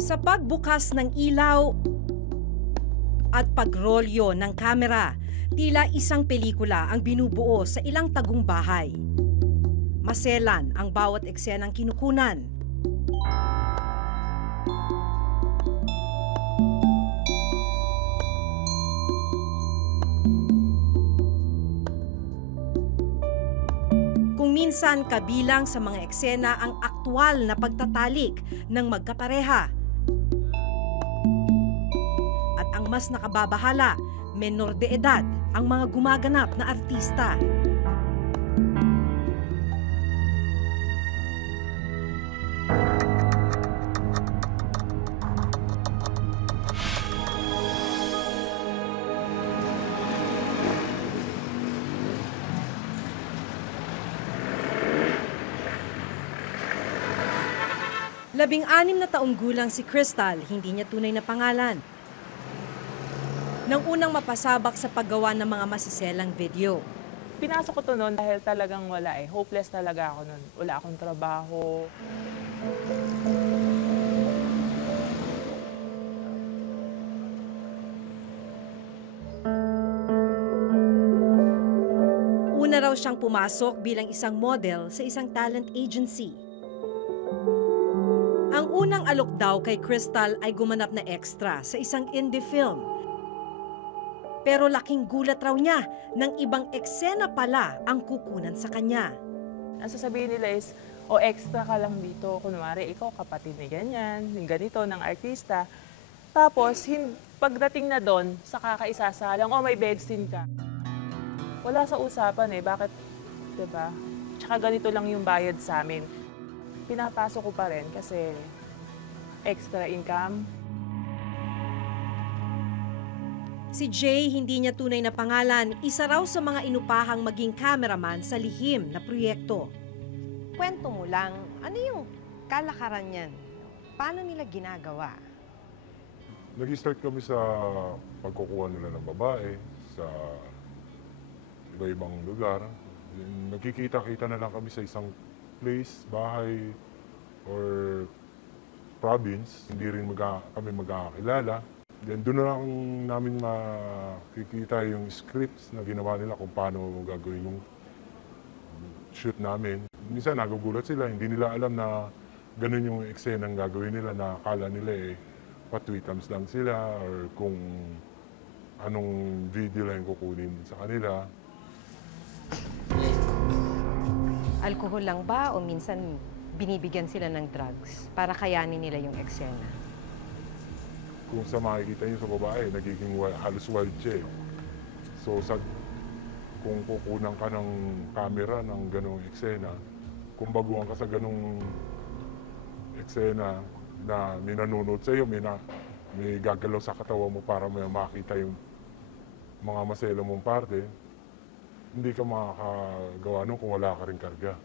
Sa pagbukas ng ilaw at pagrolyo ng kamera, tila isang pelikula ang binubuo sa ilang tagong bahay. Maselan ang bawat eksenang kinukunan. Kung minsan kabilang sa mga eksena ang aktwal na pagtatalik ng magkapareha. At ang mas nakababahala, menor de edad ang mga gumaganap na artista. Labing-anim na taong gulang si Crystal, hindi niya tunay na pangalan. Nang unang mapasabak sa paggawa ng mga masiselang video. Pinasok ko to noon dahil talagang wala eh. Hopeless talaga ako noon. Wala akong trabaho. Una raw siyang pumasok bilang isang model sa isang talent agency. Ang unang alok daw kay Crystal ay gumanap na extra sa isang indie film. Pero laking gulat raw niya nang ibang eksena pala ang kukunan sa kanya. Ang sasabihin nila is, o extra ka lang dito. Kunwari, ikaw kapatid ni ganyan, yung ganito, ng artista. Tapos, pagdating na doon, saka ka isasalang, oh may bed scene ka. Wala sa usapan eh, bakit, diba? Tsaka ganito lang yung bayad sa amin. Pinapasok ko pa rin kasi extra income. Si Jay, hindi niya tunay na pangalan, isa raw sa mga inupahang maging cameraman sa lihim na proyekto. Kwento mo lang, ano yung kalakaran niyan? Paano nila ginagawa? Nag-start kami sa pagkukuha nila ng babae sa iba-ibang lugar. Nagkikita-kita na lang kami sa isang place, bahay, or province. Hindi rin kami magkakilala. Then doon na lang namin makikita yung scripts na ginawa nila kung paano gagawin yung shoot namin. Minsan nagugulat sila, hindi nila alam na ganun yung eksenang gagawin nila, na akala nila patwitams lang sila or kung anong video lang yung kukunin sa kanila. Alkohol lang ba o minsan binibigyan sila ng drugs para kayanin nila yung eksena? Kung sa makikita niyo sa babae, nagiging halos wild siya eh. So kung kukunan ka ng camera ng ganong eksena, kung baguhan ka sa ganong eksena na may nanonood sa'yo, may gagalaw sa katawan mo para may makita yung mga masela mong parte, hindi ka makakagawa nun kung wala ka rin karga.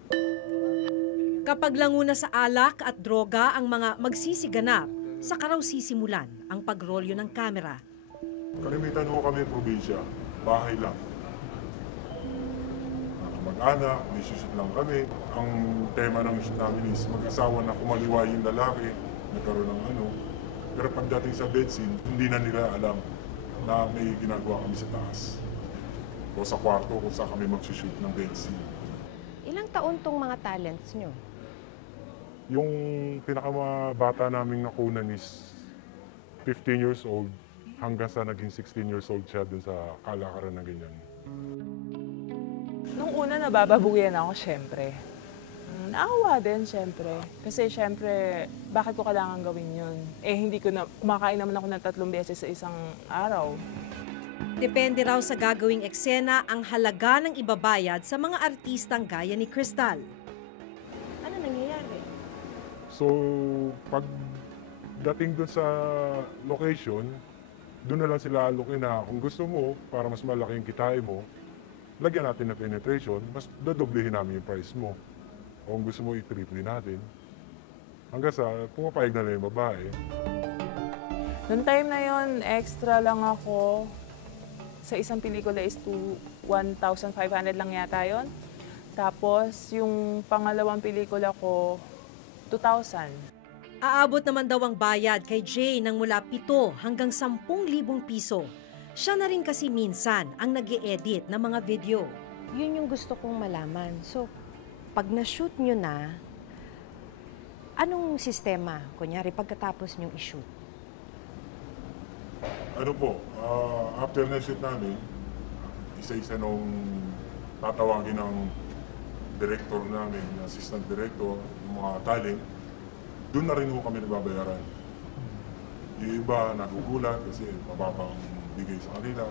Kapag languna sa alak at droga ang mga magsisiganap, saka raw sisimulan ang pagrolyo ng kamera. Kalimitan ho kami probinsya, bahay lang. Mag-anak, may shoot lang kami. Ang tema ng shoot namin is mag-asawa na kumaliwa yung lalaki, nagkaroon ng ano. Pero pagdating sa bed scene, hindi na nila alam na may ginagawa kami sa taas. O sa kwarto kung saan kami mag-shoot ng bed scene. Ilang taon tong mga talents nyo? Yung pinakamabata naming nakunan is 15 years old hanggang sa naging 16 years old siya dun sa kalakaran na ganyan. Nung una nabababuyan ako, syempre. Naawa din, syempre. Kasi syempre, bakit ko kailangan gawin yun? Hindi ko na, kumakain naman ako ng 3 beses sa isang araw. Depende raw sa gagawing eksena ang halaga ng ibabayad sa mga artistang gaya ni Crystal. Ano nangyayari? So, pag dating dun sa location, doon na lang sila alokin na kung gusto mo, para mas malaki yung kitain mo, lagyan natin ng penetration, mas dadoblehin namin yung price mo. O kung gusto mo, i-triple natin. Hanggang sa pumapayag na lang yung babae. Noong time na yon, extra lang ako. Sa isang pelikula is 1,500 lang yata yon. Tapos, yung pangalawang pelikula ko, 2,000. Aabot naman daw ang bayad kay Jay ng mula 7 hanggang 10,000 piso. Siya na rin kasi minsan ang nag-e-edit ng mga video. Yun yung gusto kong malaman. So, pag na-shoot nyo na, anong sistema? Kunyari, pagkatapos nyo i-shoot? Ano po, after na-shoot namin, isa-isa nung tatawagin ng director namin, assistant director, yung mga talent, doon na rin ho kami nababayaran. Yung iba nagugulat kasi mababang bigay sa kanila.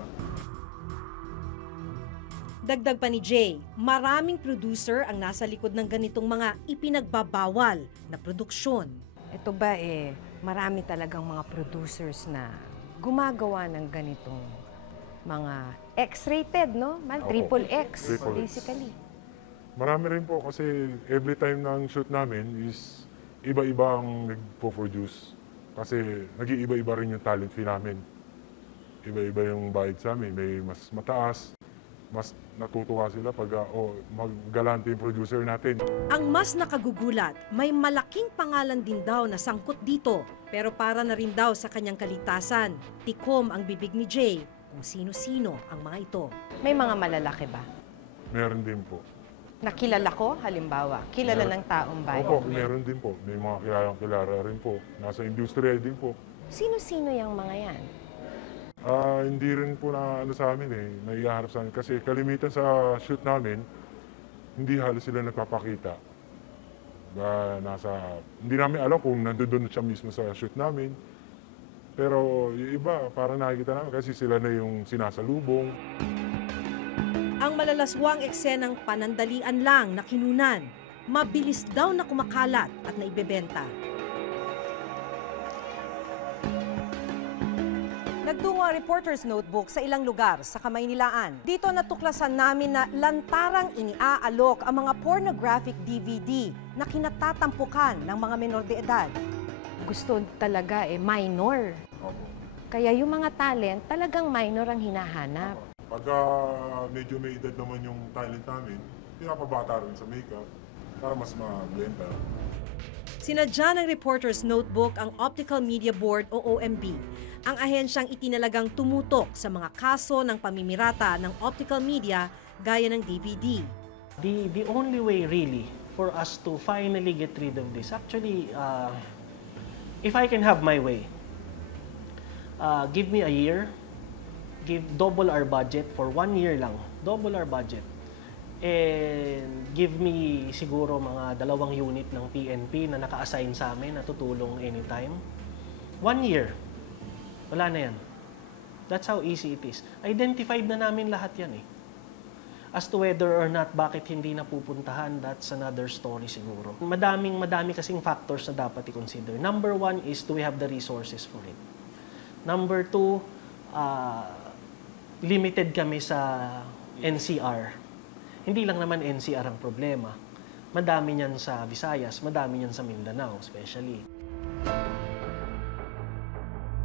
Dagdag pa ni Jay, maraming producer ang nasa likod ng ganitong mga ipinagbabawal na produksyon. Ito ba marami talagang mga producers na gumagawa ng ganitong mga X-rated, no? Triple X, Triple X. basically. Marami rin po kasi every time ng shoot namin is iba-iba ang nagpo-produce. Kasi nag-iiba-iba rin yung talent fee namin. Iba-iba yung bayad sa amin. May mas mataas, mas natutuwa sila pag maggalante yung producer natin. Ang mas nakagugulat, may malaking pangalan din daw na sangkot dito. Pero para na rin daw sa kanyang kalitasan, tikom ang bibig ni Jay kung sino-sino ang mga ito. May mga malalaki ba? Meron din po. Nakilala ko, halimbawa, kilala ng taong bayan. Opo, meron din po. May mga kilalang rin po. Nasa industriya din po. Sino-sino yung mga yan? Hindi rin po na ano sa amin naiharap sa amin. Kasi kalimitan sa shoot namin, hindi halos sila nagpapakita. Hindi namin alam kung nandoon siya mismo sa shoot namin. Pero yung iba, parang nakikita namin kasi sila na yung sinasalubong. Ang malalaswang eksenang panandalian lang na kinunan, mabilis daw na kumakalat at naibebenta. Nagtungo ang Reporter's Notebook sa ilang lugar sa Kamaynilaan. Dito natuklasan namin na lantarang iniaalok ang mga pornographic DVD na kinatatampukan ng mga menor de edad. Gusto talaga minor. Opo. Kaya yung mga talent, talagang minor ang hinahanap. Pagka medyo may edad naman yung talent namin, pinapabata rin sa makeup para mas mablenda. Sinadya ng Reporter's Notebook ang Optical Media Board o OMB, ang ahensyang itinalagang tumutok sa mga kaso ng pamimirata ng optical media gaya ng DVD. The only way really for us to finally get rid of this, actually, if I can have my way, give me a year, double our budget for 1 year lang, double our budget. And give me siguro mga 2 unit ng PNP na naka-assign sa amin na tutulong anytime. 1 year. Wala na yan. That's how easy it is. Identified na namin lahat yan eh. As to whether or not bakit hindi napupuntahan, that's another story siguro. Madami kasing factors na dapat i-consider. Number 1 is, do we have the resources for it? Number 2, limited kami sa NCR. Hindi lang naman NCR ang problema. Madami niyan sa Visayas, madami niyan sa Mindanao especially.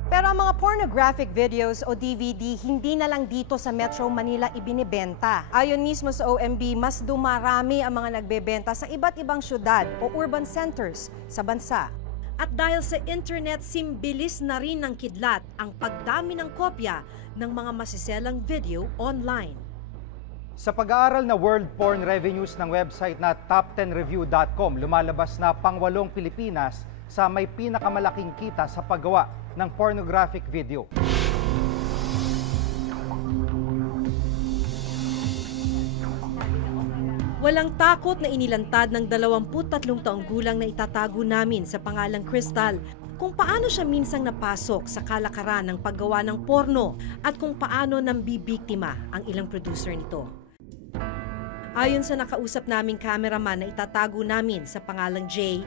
Pero ang mga pornographic videos o DVD hindi na lang dito sa Metro Manila ibinibenta. Ayon mismo sa OMB, mas dumarami ang mga nagbebenta sa iba't ibang syudad o urban centers sa bansa. At dahil sa internet, simbilis na rin ng kidlat ang pagdami ng kopya ng mga masiselang video online. Sa pag-aaral na World Porn Revenues ng website na top10review.com, lumalabas na pang-8 Pilipinas sa may pinakamalaking kita sa paggawa ng pornographic video. Walang takot na inilantad ng 23 taong gulang na itatago namin sa pangalang Crystal kung paano siya minsang napasok sa kalakaran ng paggawa ng porno at kung paano nambibiktima ang ilang producer nito. Ayon sa nakausap naming cameraman na itatago namin sa pangalang Jay,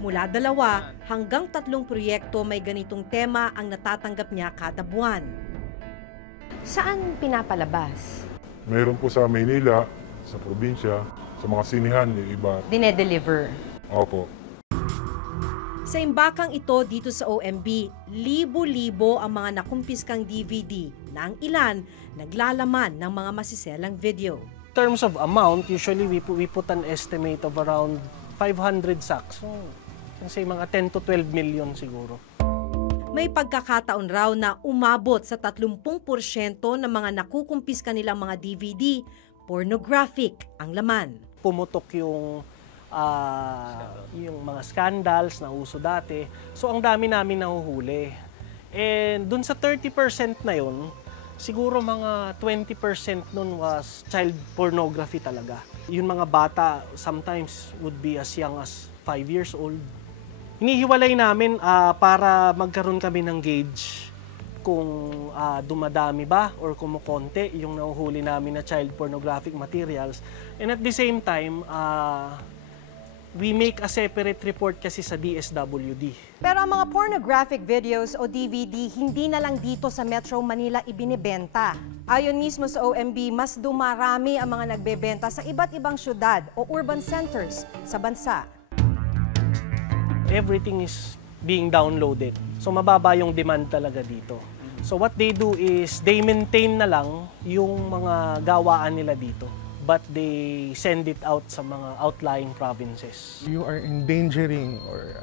mula 2 hanggang 3 proyekto may ganitong tema ang natatanggap niya kada buwan. Saan pinapalabas? Mayroon po sa Maynila, sa probinsya, sa mga sinihan, yung iba. Dinedeliver. Opo. Sa imbakang ito dito sa OMB, libo-libo ang mga nakumpiskang DVD na ang ilan naglalaman ng mga masiselang video. In terms of amount, usually we put an estimate of around 500 sacks. So, Kasi mga 10 to 12 million siguro. May pagkakataon raw na umabot sa 30% ng mga nakukumpiska nilang mga DVD, pornographic ang laman. Pumutok yung mga scandals na uso dati. So ang dami namin nahuhuli. And dun sa 30% na yun, siguro mga 20% nun was child pornography talaga. Yung mga bata sometimes would be as young as 5 years old. Hinihiwalay namin para magkaroon kami ng gauge kung dumadami ba or kumukonti yung nahuhuli namin na child pornographic materials. And at the same time, we make a separate report kasi sa DSWD. Pero ang mga pornographic videos o DVD hindi na lang dito sa Metro Manila ibinibenta. Ayon mismo sa OMB, mas dumarami ang mga nagbebenta sa iba't ibang syudad o urban centers sa bansa. Everything is being downloaded. So mababa yung demand talaga dito. So what they do is they maintain na lang yung mga gawaan nila dito, but they send it out sa mga outlying provinces. You are endangering or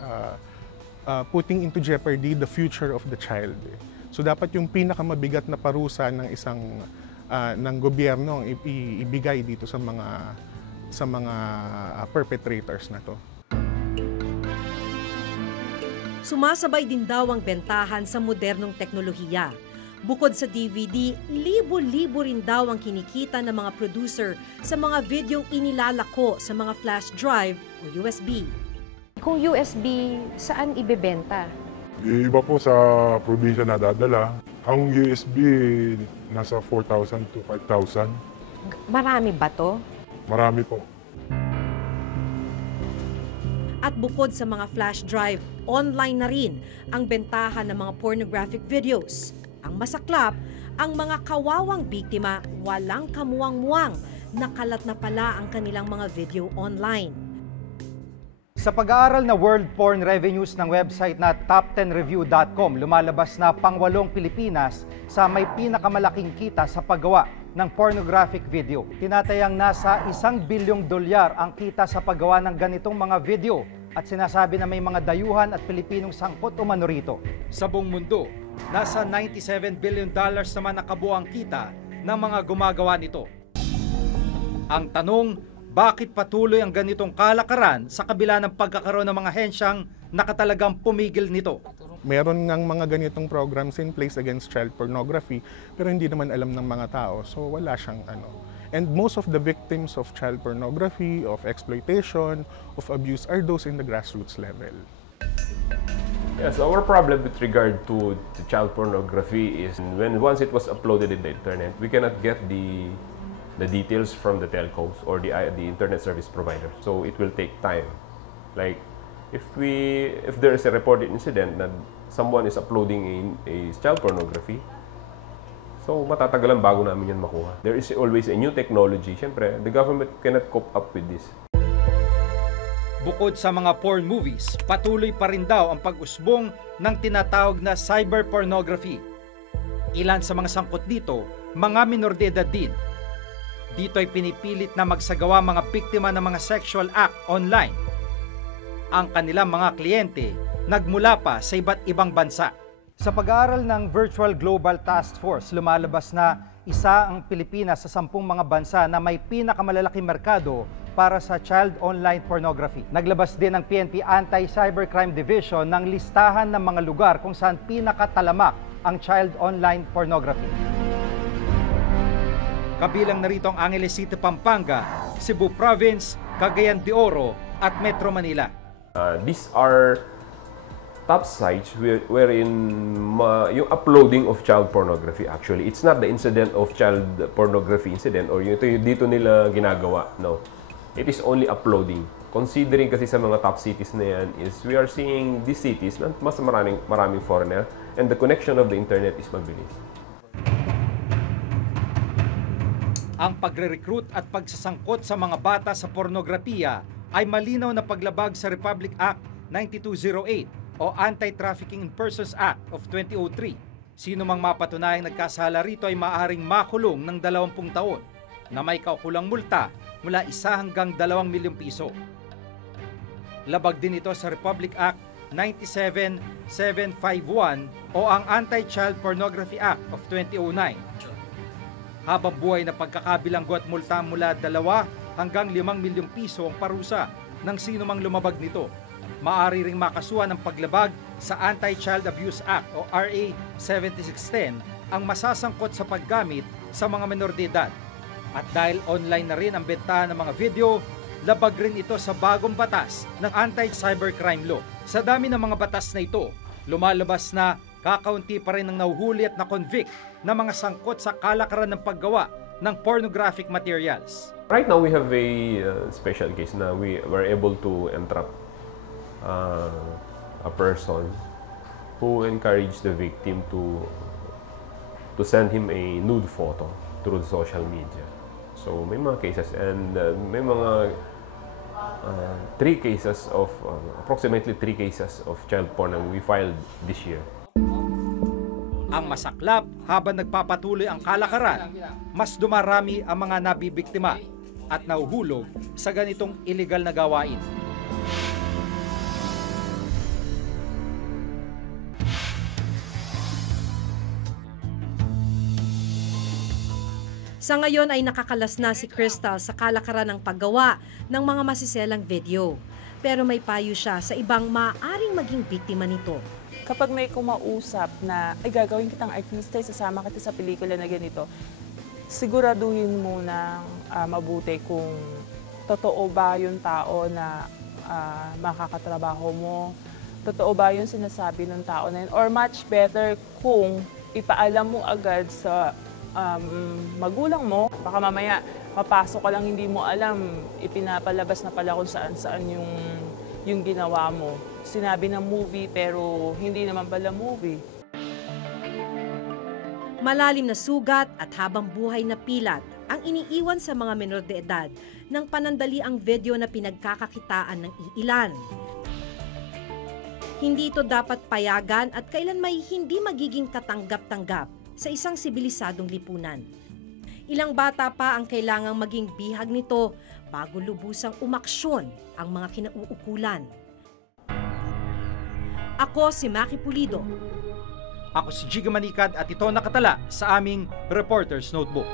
putting into jeopardy the future of the child. So dapat yung pinakamabigat na parusa ng isang ng gobyerno ang ibigay dito sa mga perpetrators na to. Sumasabay din daw ang bentahan sa modernong teknolohiya. Bukod sa DVD, libo-libo rin daw ang kinikita ng mga producer sa mga videong inilalako sa mga flash drive o USB. Kung USB, saan ibebenta? Iba po sa probinsya na dadala. Ang USB nasa 4,000 to 5,000. Marami ba to? Marami po. At bukod sa mga flash drive, online na rin ang bentahan ng mga pornographic videos. Ang masaklap, ang mga kawawang biktima walang kamuwang-muwang, nakalat na pala ang kanilang mga video online. Sa pag-aaral na World Porn Revenues ng website na top10review.com, lumalabas na pang-8 Pilipinas sa may pinakamalaking kita sa paggawa ng pornographic video. Tinatayang nasa $1 bilyong ang kita sa paggawa ng ganitong mga video at sinasabi na may mga dayuhan at Pilipinong sangkot umano rito. Sa buong mundo, nasa $97 billion naman nakabuang kita ng mga gumagawa nito. Ang tanong, bakit patuloy ang ganitong kalakaran sa kabila ng pagkakaroon ng mga hensyang nakatalagang pumigil nito? Meron ngang mga ganitong programs in place against child pornography pero hindi naman alam ng mga tao, so wala siyang ano. And most of the victims of child pornography, of exploitation, of abuse are those in the grassroots level. Yes, our problem with regard to child pornography is once it was uploaded in the internet, we cannot get the details from the telcos or the internet service provider. So it will take time. Like if there is a reported incident that someone is uploading a child pornography, so matatagalan bago namin yan makuha. There is always a new technology. Siyempre, the government cannot cope up with this. Bukod sa mga porn movies, patuloy pa rin daw ang pag-usbong ng tinatawag na cyber pornography. Ilan sa mga sangkot dito, mga minor de edad din. Dito ay pinipilit na magsagawa mga biktima ng mga sexual act online. Ang kanilang mga kliyente nagmula pa sa iba't ibang bansa. Sa pag-aaral ng Virtual Global Task Force, lumalabas na isa ang Pilipinas sa 10 mga bansa na may pinakamalalaking merkado para sa child online pornography. Naglabas din ang PNP Anti-Cybercrime Division ng listahan ng mga lugar kung saan pinakatalamak ang child online pornography. Kabilang narito ang Angeles City, Pampanga, Cebu Province, Cagayan de Oro at Metro Manila. These are top sites wherein yung uploading of child pornography actually. It's not the incident of child pornography incident or yung dito nila ginagawa, no. It is only uploading. Considering kasi sa mga top cities na yan is we are seeing these cities na mas maraming foreigner and the connection of the internet is mabilis. Ang pagre-recruit at pagsasangkot sa mga bata sa pornografiya ay malinaw na paglabag sa Republic Act 9208 o Anti-Trafficking in Persons Act of 2003. Sino mang mapatunayang nagkasala rito ay maaaring makulong ng 20 taon na may kaukulang multa mula 1 hanggang 2 milyong piso. Labag din ito sa Republic Act 97751 o ang Anti-Child Pornography Act of 2009. Habang buhay na pagkakabilanggo at multa mula 2 hanggang 5 milyong piso ang parusa ng sino mang lumabag nito. Maaari ring makasuhan ng paglabag sa Anti-Child Abuse Act o RA 7610 ang masasangkot sa paggamit sa mga menor de edad. At dahil online na rin ang bentahan ng mga video, labag rin ito sa bagong batas ng Anti-Cybercrime Law. Sa dami ng mga batas na ito, lumalabas na kakaunti pa rin ang nahuhuli at na-convict na mga sangkot sa kalakaran ng paggawa ng pornographic materials. Right now, we have a special case na we were able to entrap a person who encouraged the victim to send him a nude photo through social media. So may mga cases and may mga approximately 3 cases of child porn we filed this year. Ang masaklap, habang nagpapatuloy ang kalakaran, mas dumarami ang mga nabibiktima at nahuhulog sa ganitong illegal na gawain. Sa ngayon ay nakakalas na si Crystal sa kalakaran ng paggawa ng mga masiselang video. Pero may payo siya sa ibang maaaring maging biktima nito. Kapag may kumausap na, ay gagawin kitang artista, sasama kita sa pelikula na ganito, siguraduhin mo ng mabuti kung totoo ba yung tao na makakatrabaho mo, totoo ba yung sinasabi ng tao na yun, or much better kung ipaalam mo agad sa magulang mo, baka mamaya mapasok ka lang hindi mo alam, ipinapalabas na pala kung saan-saan yung ginawa mo. Sinabi ng movie pero hindi naman pala movie. Malalim na sugat at habang buhay na pilat ang iniiwan sa mga menor de edad ng panandaliang video na pinagkakakitaan ng iilan. Hindi ito dapat payagan at kailan may hindi magiging katanggap-tanggap sa isang sibilisadong lipunan. Ilang bata pa ang kailangang maging bihag nito bago lubusang umaksyon ang mga kinauukulan. Ako si Maki Pulido. Ako si Jiga Manikad at ito nakatala sa aming Reporter's Notebook.